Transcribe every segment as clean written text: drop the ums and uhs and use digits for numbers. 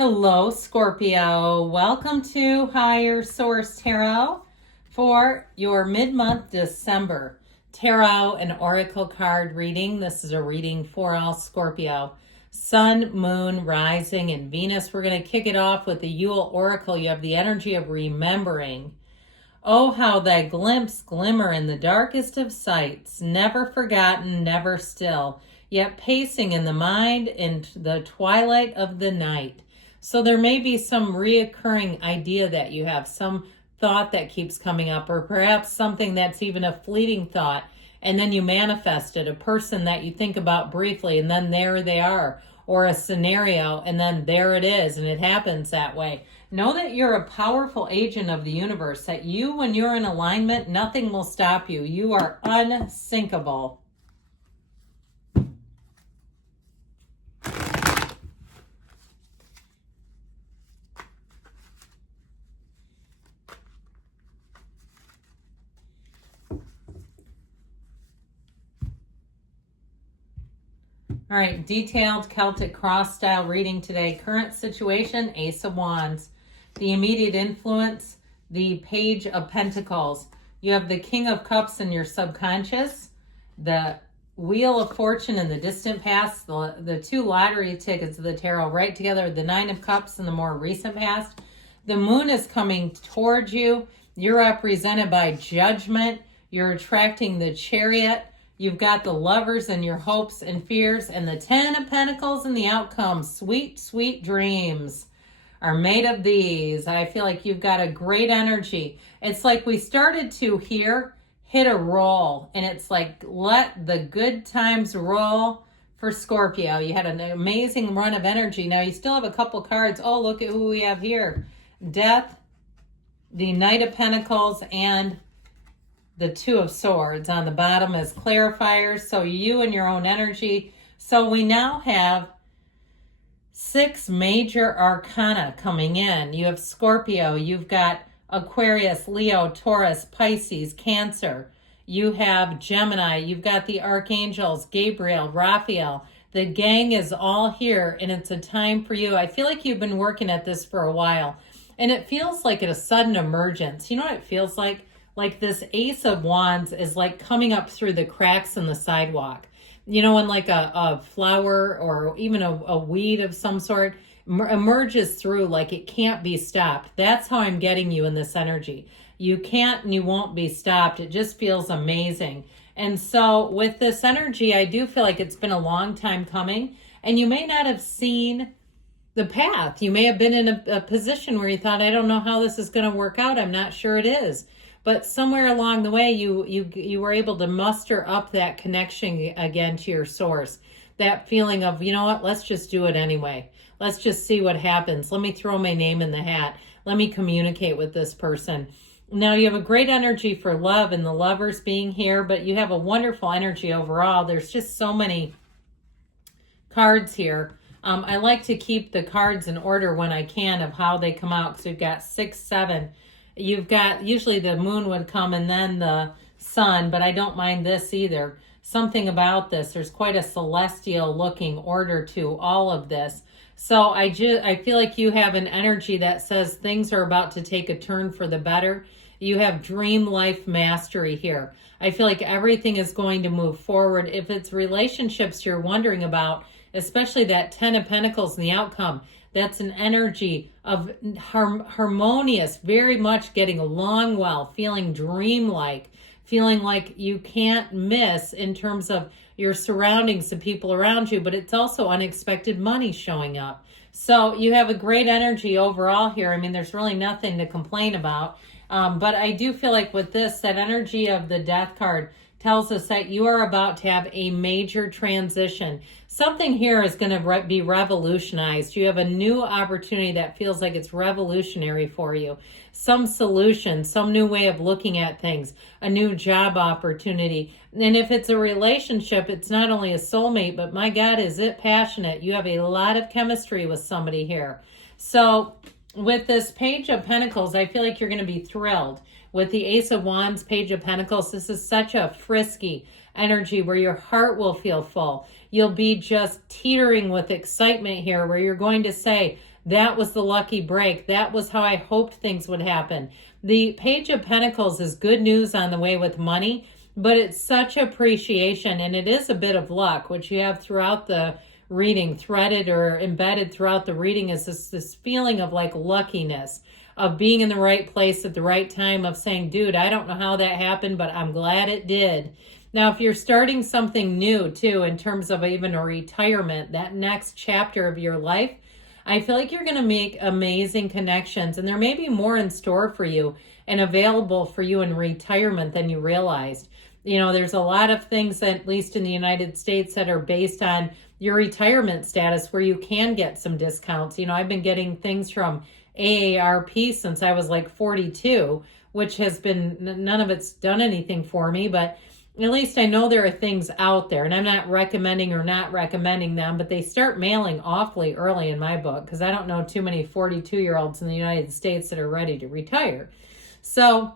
Hello, Scorpio. Welcome to Higher Source Tarot for your mid-month December tarot and oracle card reading. This is a reading for all Scorpio. Sun, Moon, Rising, and Venus. We're going to kick it off with the Yule Oracle. You have the energy of remembering. Oh, how thy glimmer in the darkest of sights, never forgotten, never still, yet pacing in the mind in the twilight of the night. So there may be some reoccurring idea that you have, some thought that keeps coming up, or perhaps something that's even a fleeting thought, and then you manifest it, a person that you think about briefly, and then there they are, or a scenario, and then there it is, and it happens that way. Know that you're a powerful agent of the universe, that you, when you're in alignment, nothing will stop you. You are unsinkable. All right, detailed Celtic cross style reading today. Current situation, Ace of Wands. The immediate influence, the Page of Pentacles. You have the King of Cups in your subconscious, the Wheel of Fortune in the distant past, the two lottery tickets of the tarot right together with the Nine of Cups in the more recent past. The Moon is coming towards you. You're represented by Judgment. You're attracting the Chariot. You've got the Lovers and your hopes and fears, and the Ten of Pentacles and the outcome. Sweet, sweet dreams are made of these. I feel like you've got a great energy. It's like we started to here hit a roll, and it's like let the good times roll for Scorpio. You had an amazing run of energy. Now you still have a couple cards. Oh, look at who we have here. Death, the Knight of Pentacles, and the Two of Swords on the bottom as clarifiers. So you and your own energy. So we now have 6 major arcana coming in. You have Scorpio. You've got Aquarius, Leo, Taurus, Pisces, Cancer. You have Gemini. You've got the archangels, Gabriel, Raphael. The gang is all here, and it's a time for you. I feel like you've been working at this for a while, and it feels like a sudden emergence. You know what it feels like? Like this Ace of Wands is like coming up through the cracks in the sidewalk. You know, when like a flower or even a weed of some sort emerges through, like it can't be stopped. That's how I'm getting you in this energy. You can't and you won't be stopped. It just feels amazing. And so with this energy, I do feel like it's been a long time coming, and you may not have seen the path. You may have been in a position where you thought, I don't know how this is going to work out. I'm not sure it is. But somewhere along the way, you were able to muster up that connection again to your source. That feeling of, you know what, let's just do it anyway. Let's just see what happens. Let me throw my name in the hat. Let me communicate with this person. Now, you have a great energy for love and the Lovers being here, but you have a wonderful energy overall. There's just so many cards here. I like to keep the cards in order when I can of how they come out, because we've got 6, 7. You've got, usually the Moon would come and then the Sun, but I don't mind this either. Something about this, there's quite a celestial looking order to all of this. So I feel like you have an energy that says things are about to take a turn for the better. You have dream life mastery here. I feel like everything is going to move forward. If it's relationships you're wondering about, especially that Ten of Pentacles and the outcome, that's an energy of harmonious, very much getting along well, feeling dreamlike, feeling like you can't miss in terms of your surroundings, the people around you, but it's also unexpected money showing up. So you have a great energy overall here. I mean, there's really nothing to complain about. But I do feel like with this, that energy of the Death card tells us that you are about to have a major transition. Something here is going to be revolutionized. You have a new opportunity that feels like it's revolutionary for you. Some solution, some new way of looking at things, a new job opportunity. And if it's a relationship, it's not only a soulmate, but my God, is it passionate. You have a lot of chemistry with somebody here. So with this Page of Pentacles, I feel like you're going to be thrilled. With the Ace of Wands, Page of Pentacles, this is such a frisky energy where your heart will feel full. You'll be just teetering with excitement here, where you're going to say, that was the lucky break. That was how I hoped things would happen. The Page of Pentacles is good news on the way with money, but it's such appreciation, and it is a bit of luck, which you have throughout the reading, threaded or embedded throughout the reading, is this feeling of like luckiness, of being in the right place at the right time, of saying, dude, I don't know how that happened, but I'm glad it did. Now, if you're starting something new too, in terms of even a retirement, that next chapter of your life, I feel like you're going to make amazing connections, and there may be more in store for you and available for you in retirement than you realized. You know, there's a lot of things, at least in the United States, that are based on your retirement status where you can get some discounts. You know, I've been getting things from AARP since I was like 42, which has been, none of it's done anything for me, but at least I know there are things out there, and I'm not recommending or not recommending them, but they start mailing awfully early in my book, because I don't know too many 42-year-olds in the United States that are ready to retire. So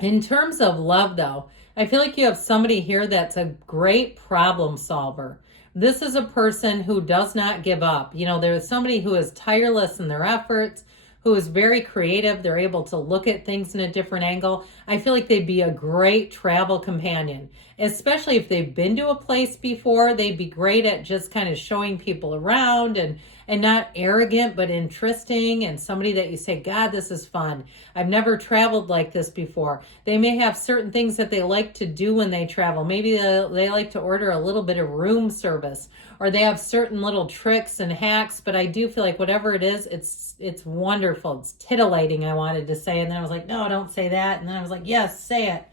in terms of love, though, I feel like you have somebody here that's a great problem solver. This is a person who does not give up. You know, there's somebody who is tireless in their efforts, who is very creative. They're able to look at things in a different angle. I feel like they'd be a great travel companion, especially if they've been to a place before. They'd be great at just kind of showing people around, and not arrogant, but interesting, and somebody that you say, God, this is fun. I've never traveled like this before. They may have certain things that they like to do when they travel. Maybe they like to order a little bit of room service, or they have certain little tricks and hacks, but I do feel like whatever it is, it's wonderful. It's titillating, I wanted to say, and then I was like, no, don't say that, and then I was like, yes, say it.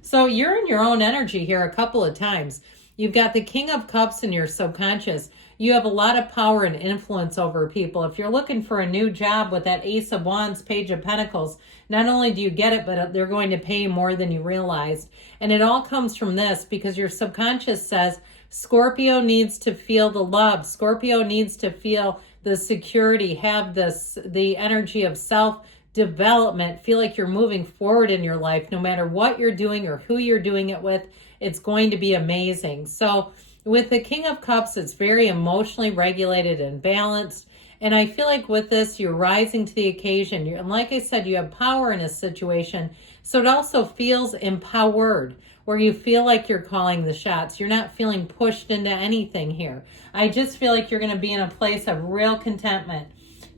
So you're in your own energy here a couple of times. You've got the King of Cups in your subconscious. You have a lot of power and influence over people. If you're looking for a new job with that Ace of Wands, Page of Pentacles, not only do you get it, but they're going to pay you more than you realized. And it all comes from this, because your subconscious says Scorpio needs to feel the love. Scorpio needs to feel the security, have the energy of self-development, feel like you're moving forward in your life. No matter what you're doing or who you're doing it with, it's going to be amazing. So with the King of Cups, it's very emotionally regulated and balanced. And I feel like with this, you're rising to the occasion. And like I said, you have power in a situation. So it also feels empowered, where you feel like you're calling the shots. You're not feeling pushed into anything here. I just feel like you're going to be in a place of real contentment.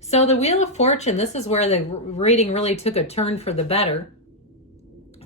So the Wheel of Fortune, this is where the reading really took a turn for the better.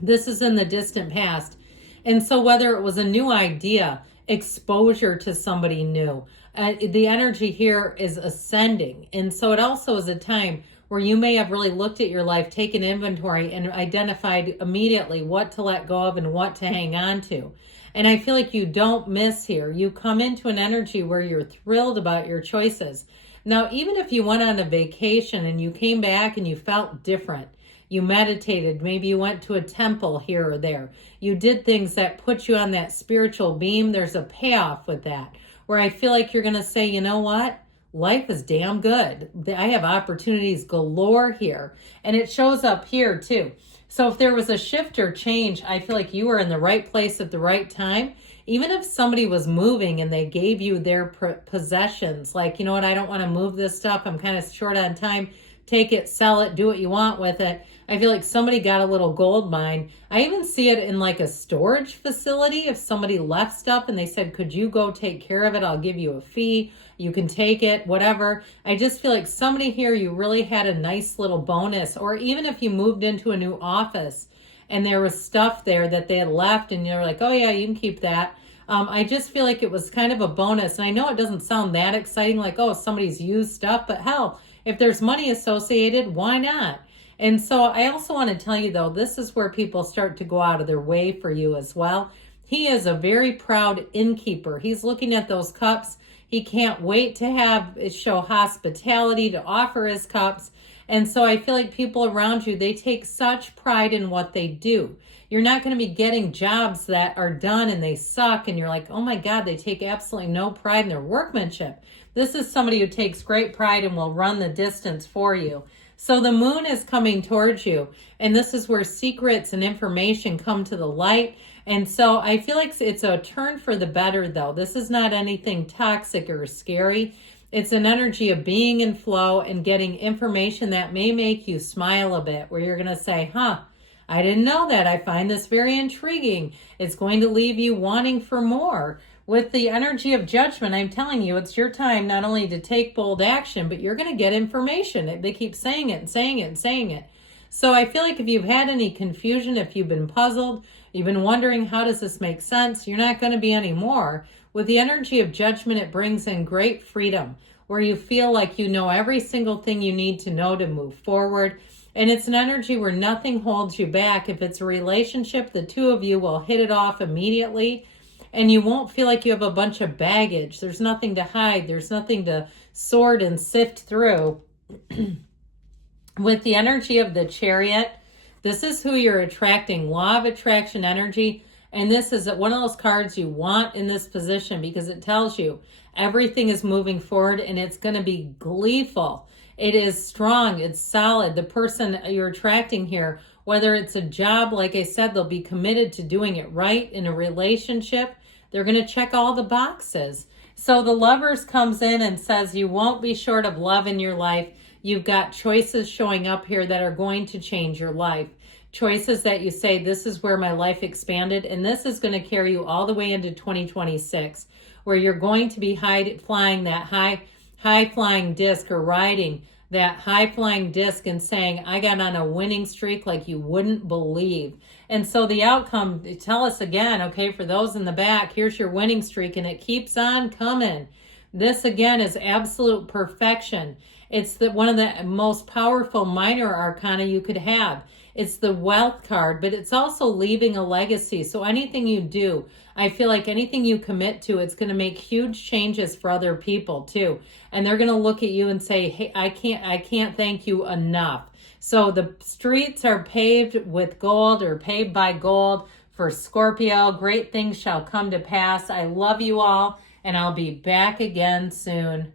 This is in the distant past. And so whether it was a new idea, exposure to somebody new, the energy here is ascending. And so it also is a time where you may have really looked at your life, taken inventory, and identified immediately what to let go of and what to hang on to. And I feel like you don't miss here. You come into an energy where you're thrilled about your choices. Now, even if you went on a vacation and you came back and you felt different, you meditated, maybe you went to a temple here or there, you did things that put you on that spiritual beam, there's a payoff with that, where I feel like you're going to say, you know what? Life is damn good. I have opportunities galore here. And it shows up here too. So if there was a shift or change, I feel like you were in the right place at the right time. Even if somebody was moving and they gave you their possessions, like, you know what, I don't want to move this stuff, I'm kind of short on time, take it, sell it, do what you want with it. I feel like somebody got a little gold mine. I even see it in like a storage facility. If somebody left stuff and they said, could you go take care of it? I'll give you a fee. You can take it, whatever. I just feel like somebody here, you really had a nice little bonus. Or even if you moved into a new office and there was stuff there that they had left and you're like, oh yeah, you can keep that. I just feel like it was kind of a bonus. And I know it doesn't sound that exciting, like, oh, somebody's used stuff, but hell, if there's money associated, why not? And so I also want to tell you, though, this is where people start to go out of their way for you as well. He is a very proud innkeeper. He's looking at those cups. He can't wait to have it show hospitality, to offer his cups. And so I feel like people around you, they take such pride in what they do. You're not going to be getting jobs that are done and they suck and you're like, oh my God, they take absolutely no pride in their workmanship. This is somebody who takes great pride and will run the distance for you. So the moon is coming towards you, and this is where secrets and information come to the light. And so I feel like it's a turn for the better, though. This is not anything toxic or scary. It's an energy of being in flow and getting information that may make you smile a bit, where you're going to say, huh, I didn't know that. I find this very intriguing. It's going to leave you wanting for more. With the energy of judgment, I'm telling you, it's your time not only to take bold action, but you're going to get information. They keep saying it and saying it and saying it. So I feel like if you've had any confusion, if you've been puzzled, you've been wondering, how does this make sense? You're not going to be anymore. With the energy of judgment, it brings in great freedom, where you feel like you know every single thing you need to know to move forward. And it's an energy where nothing holds you back. If it's a relationship, the two of you will hit it off immediately. And you won't feel like you have a bunch of baggage. There's nothing to hide. There's nothing to sort and sift through. With the energy of the Chariot, this is who you're attracting, law of attraction energy. And this is one of those cards you want in this position, because it tells you everything is moving forward and it's going to be gleeful. It is strong. It's solid. The person you're attracting here, whether it's a job, like I said, they'll be committed to doing it right. In a relationship, they're going to check all the boxes. So the Lovers comes in and says you won't be short of love in your life. You've got choices showing up here that are going to change your life. Choices that you say, this is where my life expanded, and this is going to carry you all the way into 2026, where you're going to be flying that high flying disc, or riding that high flying disc and saying, I got on a winning streak like you wouldn't believe. And so the outcome, tell us again, okay, for those in the back, here's your winning streak, and it keeps on coming. This again is absolute perfection. It's one of the most powerful minor arcana you could have. It's the wealth card, but it's also leaving a legacy. So anything you do, I feel like anything you commit to, it's going to make huge changes for other people too. And they're going to look at you and say, hey, I can't thank you enough. So the streets are paved with gold, or paved by gold for Scorpio. Great things shall come to pass. I love you all, and I'll be back again soon.